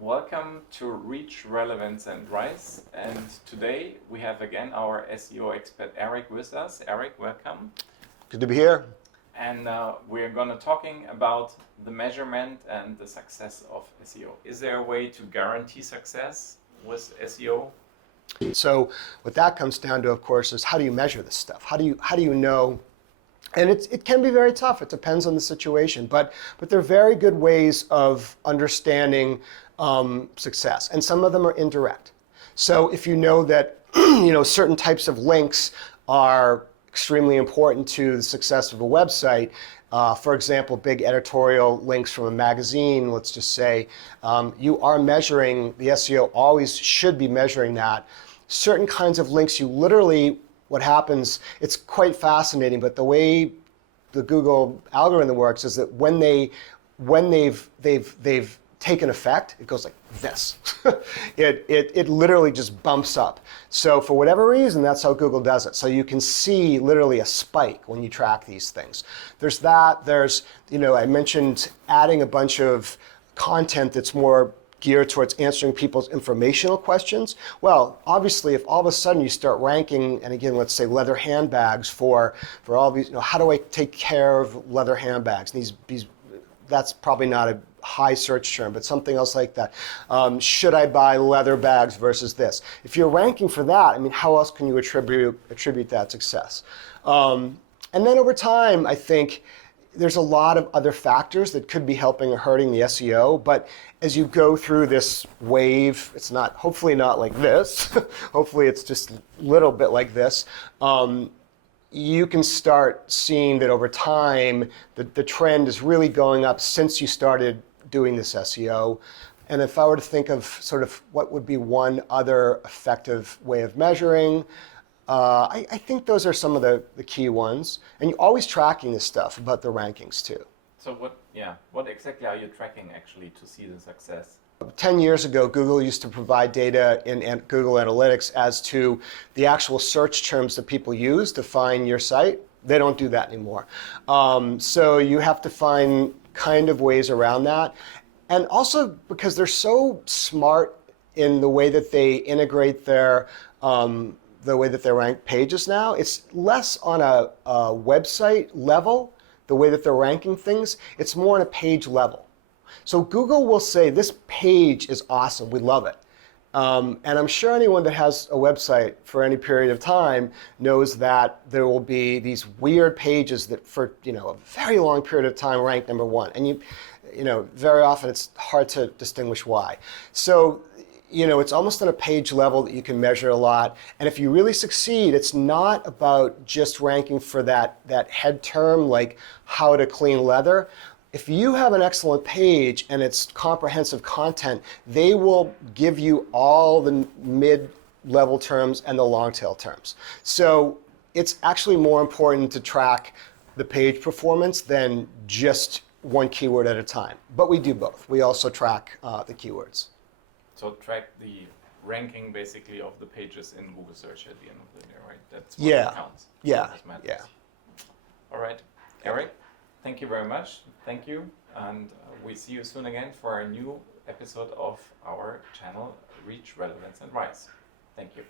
Welcome to Reach, Relevance and Rise. And today we have again our SEO expert Eric with us. Eric, welcome. Good to be here. And we're going to talking about the measurement and the success of SEO. Is there a way to guarantee success with SEO? So what that comes down to, of course, is how do you measure this stuff? How do you know? And it can be very tough. It depends on the situation. But there are very good ways of understanding success, and some of them are indirect. So if you know that certain types of links are extremely important to the success of a website, for example, big editorial links from a magazine, let's just say, you are measuring, the SEO always should be measuring that. Certain kinds of links, you literally, what happens, it's quite fascinating, but the way the Google algorithm works is that when they've taken effect, it goes like this. it literally just bumps up. So for whatever reason, that's how Google does it. So you can see literally a spike when you track these things. There's that. There's, I mentioned adding a bunch of content that's more geared towards answering people's informational questions. Well, obviously, if all of a sudden you start ranking, and again, let's say leather handbags for all these, how do I take care of leather handbags? These that's probably not a high search term, but something else like that. Should I buy leather bags versus this? If you're ranking for that, how else can you attribute that success? And then over time, I think there's a lot of other factors that could be helping or hurting the SEO, but as you go through this wave, it's not, hopefully not like this, hopefully it's just a little bit like this, you can start seeing that over time, the trend is really going up since you started doing this SEO. And if I were to think of sort of what would be one other effective way of measuring, I think those are some of the key ones. And you're always tracking this stuff about the rankings too. So what exactly are you tracking actually to see the success? 10 years ago, Google used to provide data in Google Analytics as to the actual search terms that people use to find your site. They don't do that anymore. So you have to find kind of ways around that. And also because they're so smart in the way that they integrate the way that they rank pages now, it's less on a website level, the way that they're ranking things, it's more on a page level. So Google will say, this page is awesome, we love it. And I'm sure anyone that has a website for any period of time knows that there will be these weird pages that for a very long period of time rank number one. And very often it's hard to distinguish why. So it's almost on a page level that you can measure a lot. And if you really succeed, it's not about just ranking for that head term, like how to clean leather. If you have an excellent page and it's comprehensive content, they will give you all the mid-level terms and the long-tail terms. So it's actually more important to track the page performance than just one keyword at a time. But we do both. We also track the keywords. So track the ranking basically of the pages in Google search at the end of the day, right? That's what counts. Yeah. All right, Eric, thank you very much. Thank you. And we see you soon again for a new episode of our channel, Reach, Relevance and Rise. Thank you.